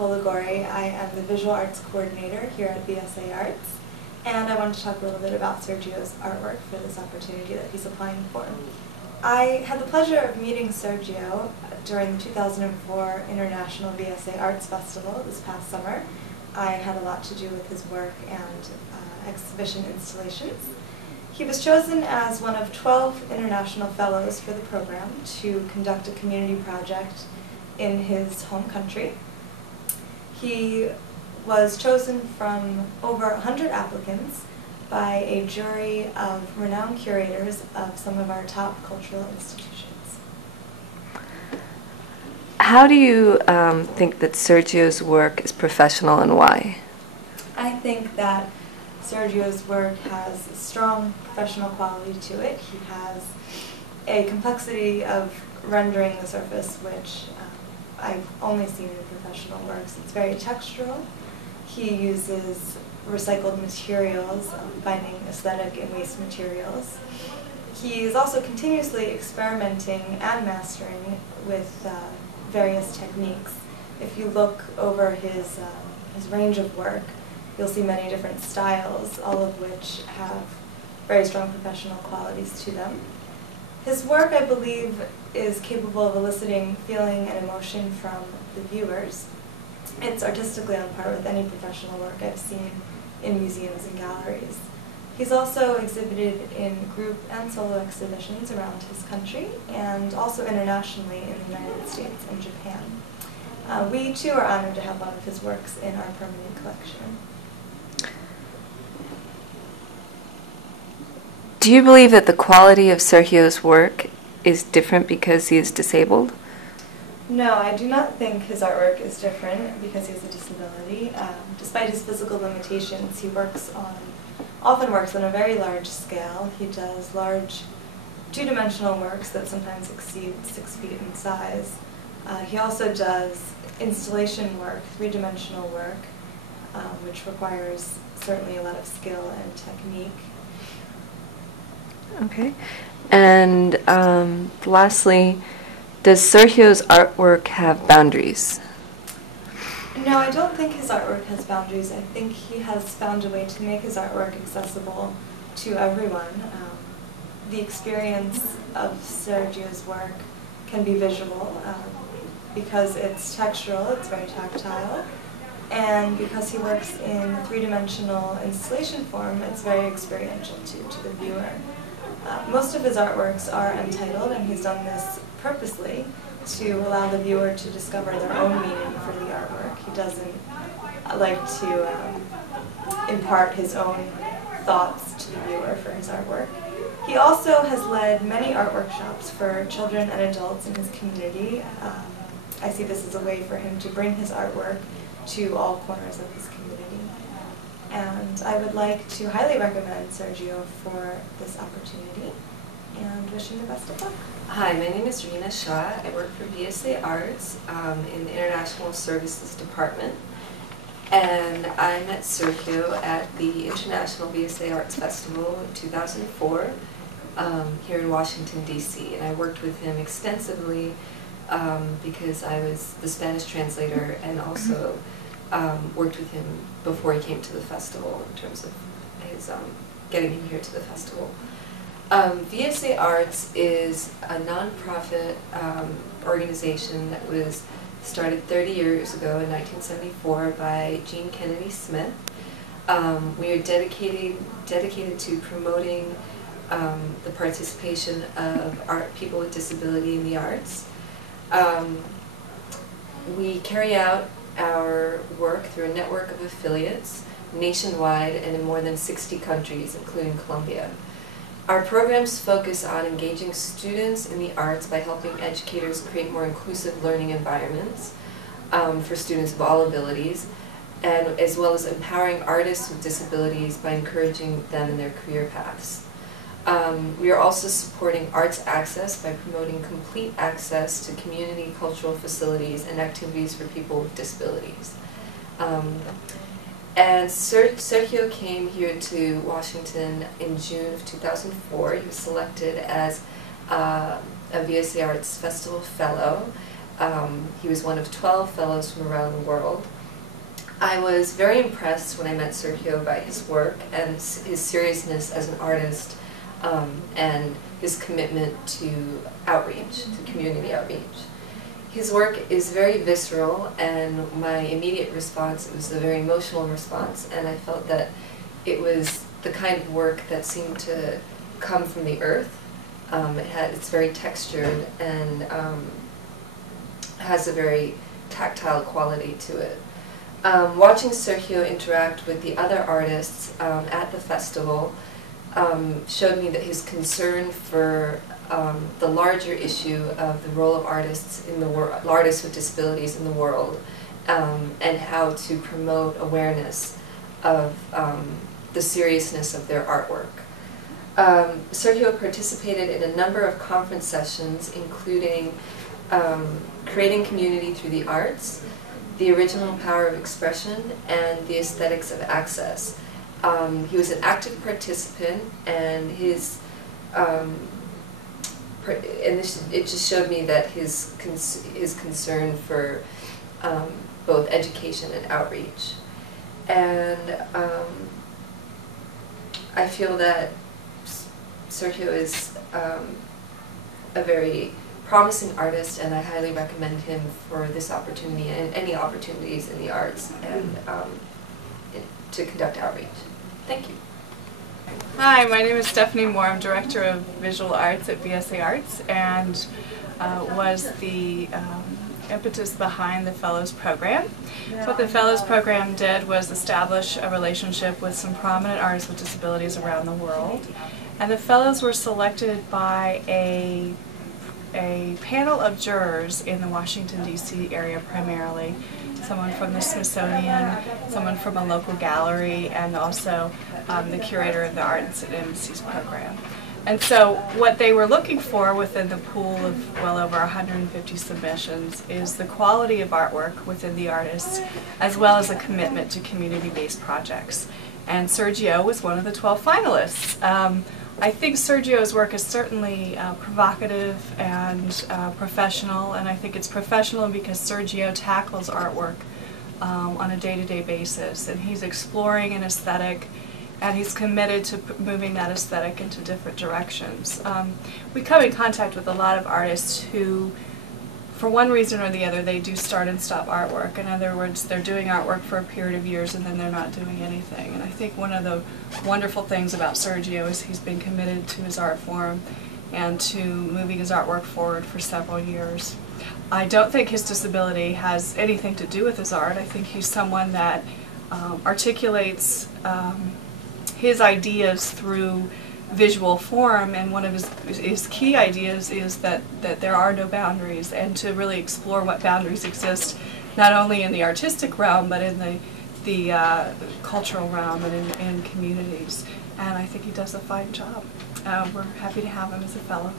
Colagori. I am the Visual Arts Coordinator here at VSA Arts, and I wanted to talk a little bit about Sergio's artwork for this opportunity that he's applying for. I had the pleasure of meeting Sergio during the 2004 International VSA Arts Festival this past summer. I had a lot to do with his work and exhibition installations. He was chosen as one of 12 international fellows for the program to conduct a community project in his home country. He was chosen from over 100 applicants by a jury of renowned curators of some of our top cultural institutions. How do you think that Sergio's work is professional, and why? I think that Sergio's work has a strong professional quality to it. He has a complexity of rendering the surface which I've only seen in professional works. It's very textural. He uses recycled materials, finding aesthetic in waste materials. He is also continuously experimenting and mastering with various techniques. If you look over his range of work, you'll see many different styles, all of which have very strong professional qualities to them. His work, I believe, is capable of eliciting feeling and emotion from the viewers. It's artistically on par with any professional work I've seen in museums and galleries. He's also exhibited in group and solo exhibitions around his country, and also internationally in the United States and Japan. We too are honored to have one of his works in our permanent collection. Do you believe that the quality of Sergio's work is different because he is disabled? No, I do not think his artwork is different because he has a disability. Despite his physical limitations, he often works on a very large scale. He does large two-dimensional works that sometimes exceed 6 feet in size. He also does installation work, three-dimensional work, which requires certainly a lot of skill and technique. Okay. And lastly, does Sergio's artwork have boundaries? No, I don't think his artwork has boundaries. I think he has found a way to make his artwork accessible to everyone. The experience of Sergio's work can be visual because it's textural, it's very tactile, and because he works in three-dimensional installation form, it's very experiential to the viewer. Most of his artworks are untitled, and he's done this purposely to allow the viewer to discover their own meaning for the artwork. He doesn't like to impart his own thoughts to the viewer for his artwork. He also has led many art workshops for children and adults in his community. I see this as a way for him to bring his artwork to all corners of his community. And I would like to highly recommend Sergio for this opportunity and wish him the best of luck. Hi, my name is Rena Shah. I work for VSA Arts in the International Services Department. And I met Sergio at the International VSA Arts Festival in 2004 here in Washington, D.C. And I worked with him extensively because I was the Spanish translator and also worked with him before he came to the festival in terms of his getting him here to the festival. VSA Arts is a non-profit organization that was started 30 years ago in 1974 by Jean Kennedy Smith. We are dedicated to promoting the participation of people with disability in the arts. We carry out our work through a network of affiliates nationwide and in more than 60 countries, including Colombia. Our programs focus on engaging students in the arts by helping educators create more inclusive learning environments for students of all abilities, and as well as empowering artists with disabilities by encouraging them in their career paths. We are also supporting arts access by promoting complete access to community cultural facilities and activities for people with disabilities. And Sergio came here to Washington in June of 2004. He was selected as a VSA Arts Festival Fellow. He was one of 12 fellows from around the world. I was very impressed when I met Sergio by his work and his seriousness as an artist, and his commitment to outreach, to community outreach. His work is very visceral, and my immediate response was a very emotional response, and I felt that it was the kind of work that seemed to come from the earth. It's very textured and has a very tactile quality to it. Watching Sergio interact with the other artists at the festival showed me that his concern for the larger issue of the role of artists in the world, artists with disabilities in the world, and how to promote awareness of the seriousness of their artwork. Sergio participated in a number of conference sessions, including Creating Community Through the Arts, The Original Power of Expression, and The Aesthetics of Access. He was an active participant, and it just showed me that his concern for both education and outreach. And I feel that Sergio is a very promising artist, and I highly recommend him for this opportunity and any opportunities in the arts and to conduct outreach. Thank you. Hi, my name is Stephanie Moore. I'm Director of Visual Arts at BSA Arts, and was the impetus behind the Fellows Program. So what the Fellows Program did was establish a relationship with some prominent artists with disabilities around the world, and the Fellows were selected by a panel of jurors in the Washington, D.C. area primarily, someone from the Smithsonian, someone from a local gallery, and also the curator of the Arts and Embassies program. And so what they were looking for within the pool of well over 150 submissions is the quality of artwork within the artists, as well as a commitment to community-based projects. And Sergio was one of the 12 finalists. I think Sergio's work is certainly provocative and professional, and I think it's professional because Sergio tackles artwork on a day-to-day basis, and he's exploring an aesthetic, and he's committed to moving that aesthetic into different directions. We come in contact with a lot of artists who, for one reason or the other, they do start and stop artwork. In other words, they're doing artwork for a period of years and then they're not doing anything. And I think one of the wonderful things about Sergio is he's been committed to his art form and to moving his artwork forward for several years. I don't think his disability has anything to do with his art. I think he's someone that articulates his ideas through visual form, and one of his key ideas is that there are no boundaries, and to really explore what boundaries exist not only in the artistic realm but in the cultural realm and in communities. And I think he does a fine job. We're happy to have him as a fellow.